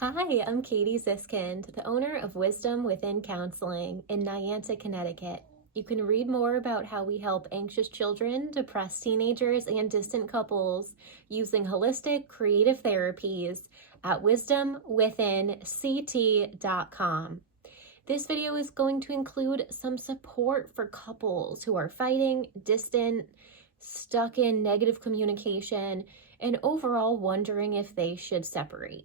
Hi, I'm Katie Ziskind, the owner of Wisdom Within Counseling in Niantic, Connecticut. You can read more about how we help anxious children, depressed teenagers, and distant couples using holistic, creative therapies at wisdomwithinct.com. This video is going to include some support for couples who are fighting, distant, stuck in negative communication, and overall wondering if they should separate.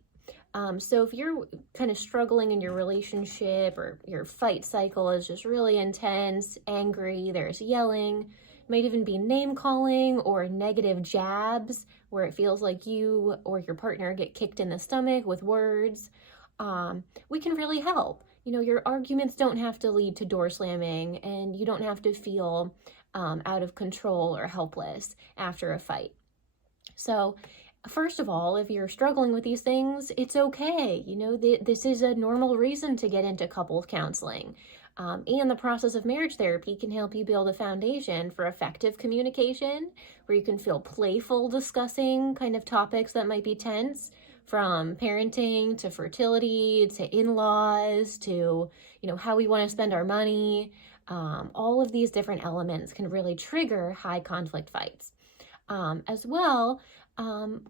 So if you're kind of struggling in your relationship or your fight cycle is just really intense, angry, there's yelling, might even be name calling or negative jabs where it feels like you or your partner get kicked in the stomach with words, we can really help. Your arguments don't have to lead to door slamming, and you don't have to feel out of control or helpless after a fight. So first of all, if you're struggling with these things, it's okay. This is a normal reason to get into couples counseling. And the process of marriage therapy can help you build a foundation for effective communication, where you can feel playful discussing kind of topics that might be tense, from parenting to fertility to in-laws to, how we want to spend our money. All of these different elements can really trigger high conflict fights. As well,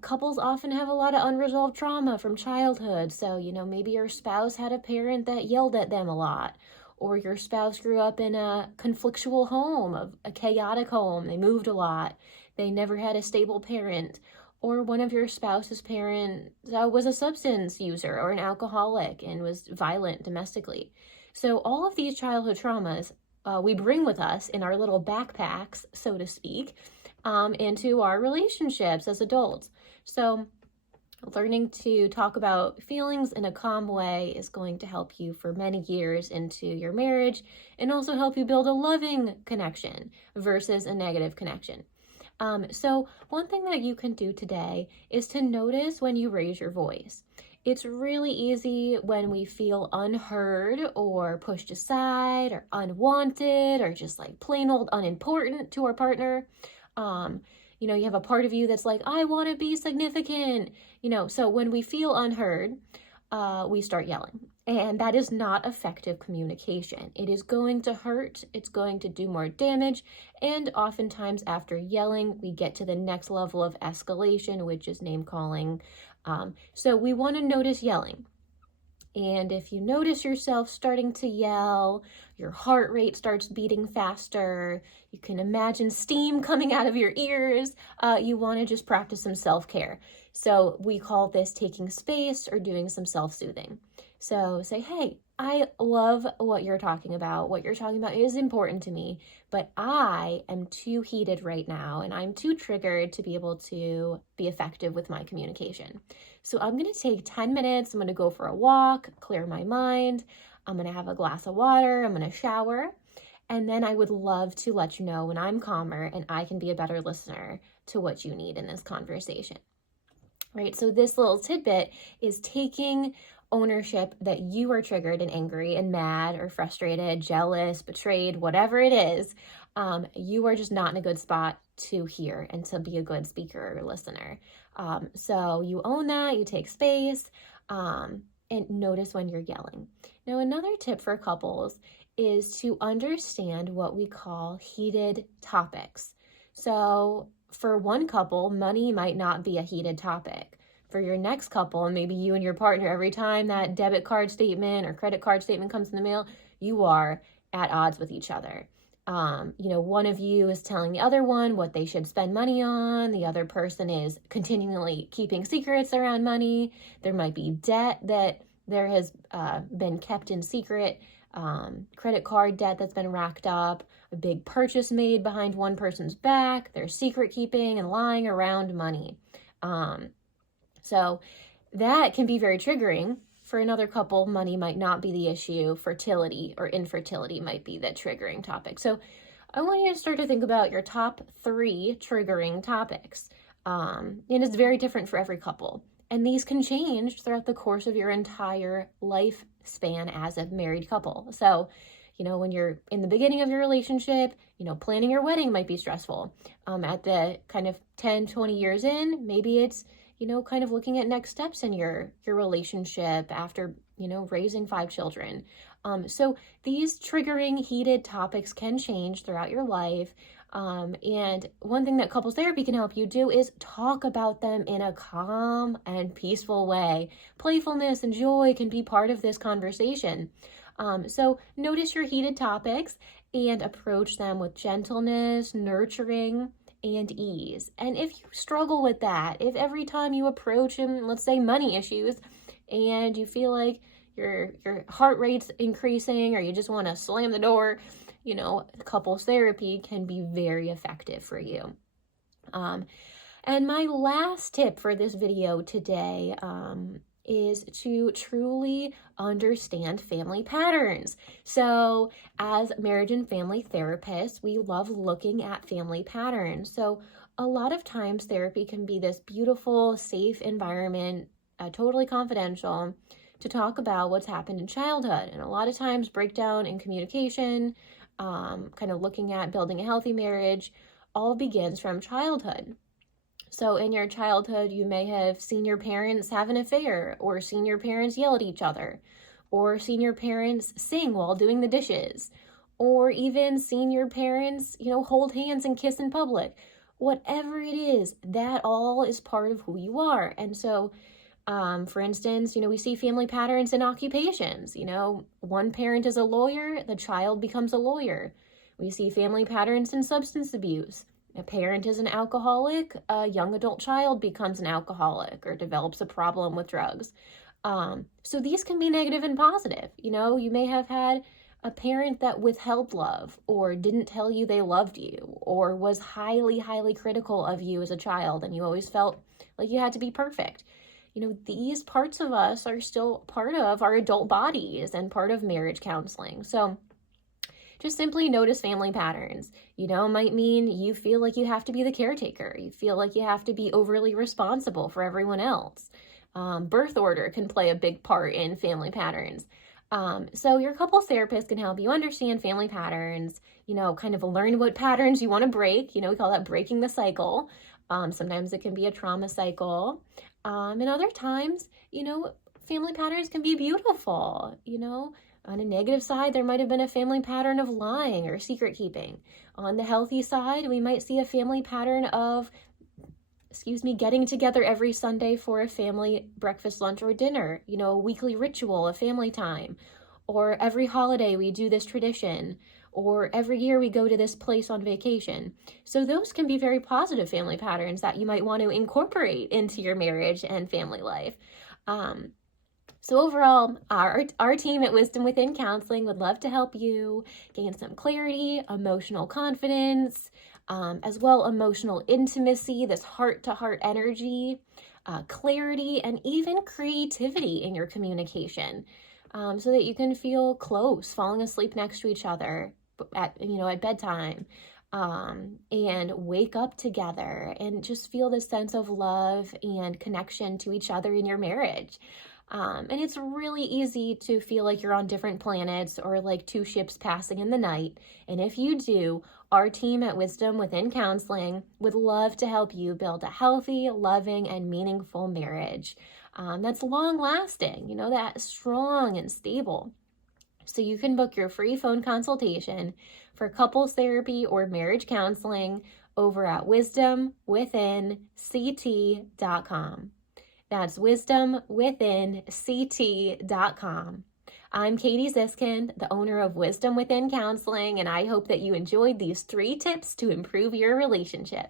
couples often have a lot of unresolved trauma from childhood. So, maybe your spouse had a parent that yelled at them a lot, or your spouse grew up in a conflictual home, a chaotic home. They moved a lot. They never had a stable parent, or one of your spouse's parents was a substance user or an alcoholic and was violent domestically. So all of these childhood traumas we bring with us in our little backpacks, so to speak, into our relationships as adults. So learning to talk about feelings in a calm way is going to help you for many years into your marriage, and also help you build a loving connection versus a negative connection. So one thing that you can do today is to notice when you raise your voice. It's really easy when we feel unheard or pushed aside or unwanted or just like plain old unimportant to our partner. You have a part of you that's like, I want to be significant, so when we feel unheard, we start yelling, and that is not effective communication. It is going to hurt. It's going to do more damage. And oftentimes after yelling, we get to the next level of escalation, which is name calling. So we want to notice yelling. And if you notice yourself starting to yell, your heart rate starts beating faster, you can imagine steam coming out of your ears, you want to just practice some self-care. So we call this taking space or doing some self-soothing. So say, hey, I love what you're talking about. What you're talking about is important to me, but I am too heated right now and I'm too triggered to be able to be effective with my communication. So I'm going to take 10 minutes. I'm going to go for a walk, clear my mind. I'm going to have a glass of water. I'm going to shower. And then I would love to let you know when I'm calmer and I can be a better listener to what you need in this conversation. Right? So this little tidbit is taking ownership that you are triggered and angry and mad or frustrated, jealous, betrayed, whatever it is. You are just not in a good spot to hear and to be a good speaker or listener. So you own that, you take space, and notice when you're yelling. Now, another tip for couples is to understand what we call heated topics. So for one couple, money might not be a heated topic. For your next couple, and maybe you and your partner, every time that debit card statement or credit card statement comes in the mail, you are at odds with each other. One of you is telling the other one what they should spend money on. The other person is continually keeping secrets around money. There might be debt that there has been kept in secret, credit card debt that's been racked up, a big purchase made behind one person's back. There's secret keeping and lying around money. So that can be very triggering. For another couple, money might not be the issue. Fertility or infertility might be the triggering topic. So I want you to start to think about your top 3 triggering topics. And it's very different for every couple. And these can change throughout the course of your entire lifespan as a married couple. So, when you're in the beginning of your relationship, planning your wedding might be stressful. At the kind of 10, 20 years in, maybe it's, kind of looking at next steps in your relationship after, raising 5 children. So these triggering, heated topics can change throughout your life. And one thing that couples therapy can help you do is talk about them in a calm and peaceful way. Playfulness and joy can be part of this conversation. So notice your heated topics and approach them with gentleness, nurturing, and ease. And if you struggle with that, if every time you approach him, let's say money issues, and you feel like your heart rate's increasing or you just want to slam the door, couples therapy can be very effective for you. And my last tip for this video today is to truly understand family patterns. So as marriage and family therapists, we love looking at family patterns. So a lot of times therapy can be this beautiful, safe environment, totally confidential, to talk about what's happened in childhood. And a lot of times breakdown in communication, kind of looking at building a healthy marriage, all begins from childhood. So in your childhood, you may have seen your parents have an affair, or seen your parents yell at each other, or seen your parents sing while doing the dishes, or even seen your parents, hold hands and kiss in public. Whatever it is, that all is part of who you are. And so, for instance, we see family patterns in occupations. One parent is a lawyer, the child becomes a lawyer. We see family patterns in substance abuse. A parent is an alcoholic, a young adult child becomes an alcoholic or develops a problem with drugs. So these can be negative and positive. You may have had a parent that withheld love or didn't tell you they loved you or was highly, highly critical of you as a child, and you always felt like you had to be perfect. These parts of us are still part of our adult bodies and part of marriage counseling. So just simply notice family patterns. Might mean you feel like you have to be the caretaker. You feel like you have to be overly responsible for everyone else. Birth order can play a big part in family patterns. So your couples therapist can help you understand family patterns, kind of learn what patterns you want to break. We call that breaking the cycle. Sometimes it can be a trauma cycle. And other times, family patterns can be beautiful. On a negative side, there might have been a family pattern of lying or secret keeping. On the healthy side, we might see a family pattern of, getting together every Sunday for a family breakfast, lunch, or dinner, a weekly ritual of family time. Or every holiday we do this tradition, or every year we go to this place on vacation. So those can be very positive family patterns that you might want to incorporate into your marriage and family life. So overall, our team at Wisdom Within Counseling would love to help you gain some clarity, emotional confidence, as well emotional intimacy, this heart-to-heart energy, clarity, and even creativity in your communication, so that you can feel close, falling asleep next to each other at bedtime, and wake up together and just feel this sense of love and connection to each other in your marriage. And it's really easy to feel like you're on different planets or like two ships passing in the night. And if you do, our team at Wisdom Within Counseling would love to help you build a healthy, loving, and meaningful marriage that's long-lasting, that's strong and stable. So you can book your free phone consultation for couples therapy or marriage counseling over at wisdomwithinct.com. That's wisdomwithinct.com. I'm Katie Ziskind, the owner of Wisdom Within Counseling, and I hope that you enjoyed these 3 tips to improve your relationship.